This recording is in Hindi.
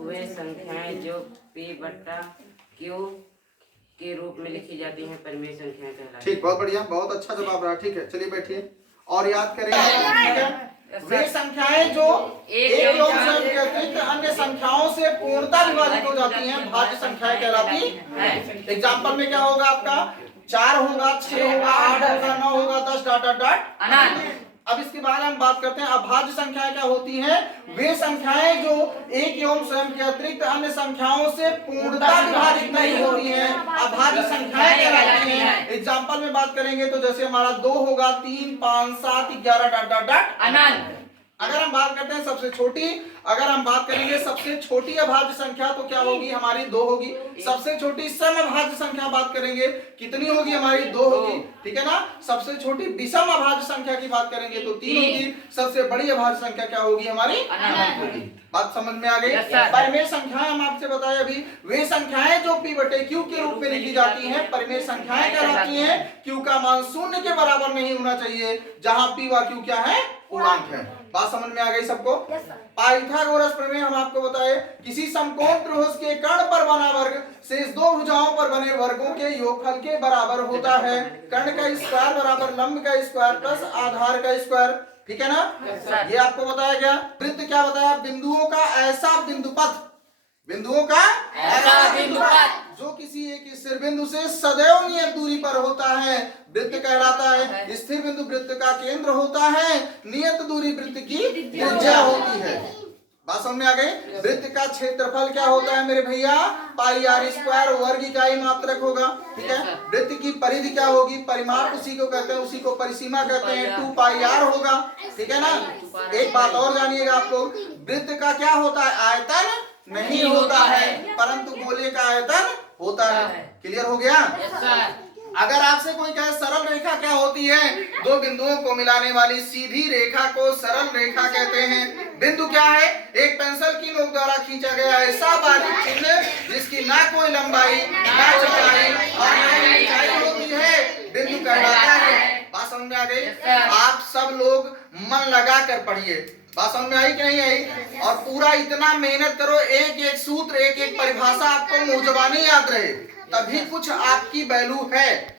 वे संख्याएं जो P बट्टा Q के रूप में लिखी जाती हैं परिमेय संख्याएं कहलाती हैं। ठीक, बहुत बढ़िया, बहुत अच्छा जवाब रहा। ठीक है, चलिए बैठिए और याद करेंगे। ठीक है, वे संख्याएं जो एक योग स्वयं के अतिरिक्त अन्य संख्याओं से पूर्णतः विभाजित हो जाती हैं भाज्य संख्याएं कहलाती हैं। एग्जाम्पल में क्या होगा आपका? 4 होगा, 6 होगा, 8 होगा, 9 होगा, 10 डॉट डॉट डॉट अनंत। अब इसके बाद हम बात करते हैं अभाज्य संख्याएं क्या होती हैं। वे संख्याएं जो एक एवं स्वयं के अतिरिक्त अन्य संख्याओं से पूर्णतः विभाजित नहीं होती हैं अभाज्य संख्याएं कहलाती हैं। एग्जाम्पल में बात करेंगे तो जैसे हमारा 2 होगा, 3, 5, 7, 11 डॉट डॉट डॉट अनंत। अगर हम बात करते हैं सबसे छोटी, अगर हम बात करेंगे सबसे छोटी अभाज्य संख्या तो क्या होगी हमारी? 2 होगी। सबसे छोटी सम अभाज्य संख्या बात करेंगे कितनी होगी हमारी? 2 होगी। ठीक है ना। सबसे छोटी विषम अभाज्य संख्या की बात करेंगे तो 3 होगी। सबसे बड़ी अभाज्य संख्या क्या होगी हमारी? अनंत होगी। बात समझ में आ गई? परिमेय संख्याएं हम आपसे बताए अभी, वे संख्याएं जो P बटे Q के रूप में लिखी जाती हैं परिमेय संख्याएं कहलाती हैं। Q का मान 0 के बराबर नहीं होना चाहिए, जहां P व Q क्या है? पूर्णांक है। बात समझ में आ गई सबको? पाइथागोरस प्रमेय हम आपको बताए, किसी समकोण त्रिभुज के कर्ण पर बना वर्ग शेष 2 भुजाओं पर बने वर्गों के योगफल के बराबर होता है। कर्ण का स्क्वायर बराबर लंब का स्क्वायर प्लस आधार का स्क्वायर। ठीक है ना। ये आपको बताया गया। वृत्त क्या बताया? बिंदुओं का ऐसा बिंदुपथ, बिंदुओं का ऐसा बिंदुपथ जो किसी एक स्थिर बिंदु से सदैव नियत दूरी पर होता है वृत्त कहलाता है। स्थिर बिंदु वृत्त का केंद्र होता है, नियत दूरी वृत्त की त्रिज्या होती है। बात समझ में आ गई? वृत्त का क्षेत्रफल क्या होता है मेरे भैया? पाई आर स्क्वायर वर्ग इकाई मात्रक होगा। ठीक है। वृत्त की परिधि क्या होगी? परिमाप उसी को कहते हैं, उसी को परिसीमा कहते हैं, 2 पाई आर होगा। ठीक है ना। एक बात और जानिएगा आप लोग, वृत्त का क्या होता है? आयतन नहीं होता है, परंतु गोले का आयतन होता है। क्लियर हो गया? अगर आपसे कोई कहे सरल रेखा क्या होती है? 2 बिंदुओं को मिलाने वाली सीधी रेखा को सरल रेखा कहते हैं। बिंदु क्या है? एक पेंसिल की नोक द्वारा खींचा गया ऐसा बारीक चिन्ह जिसकी ना कोई लंबाई, ना चौड़ाई और ना ही ऊंचाई होती है, बिंदु कहलाता है। बात समझ में आ गई? आप सब लोग मन लगा कर पढ़िए। बात समझ में आई कि नहीं आई? और पूरा इतना मेहनत करो, एक एक सूत्र, एक एक परिभाषा आपको मुंह जुबानी याद रहे, तभी कुछ आपकी वैल्यू है।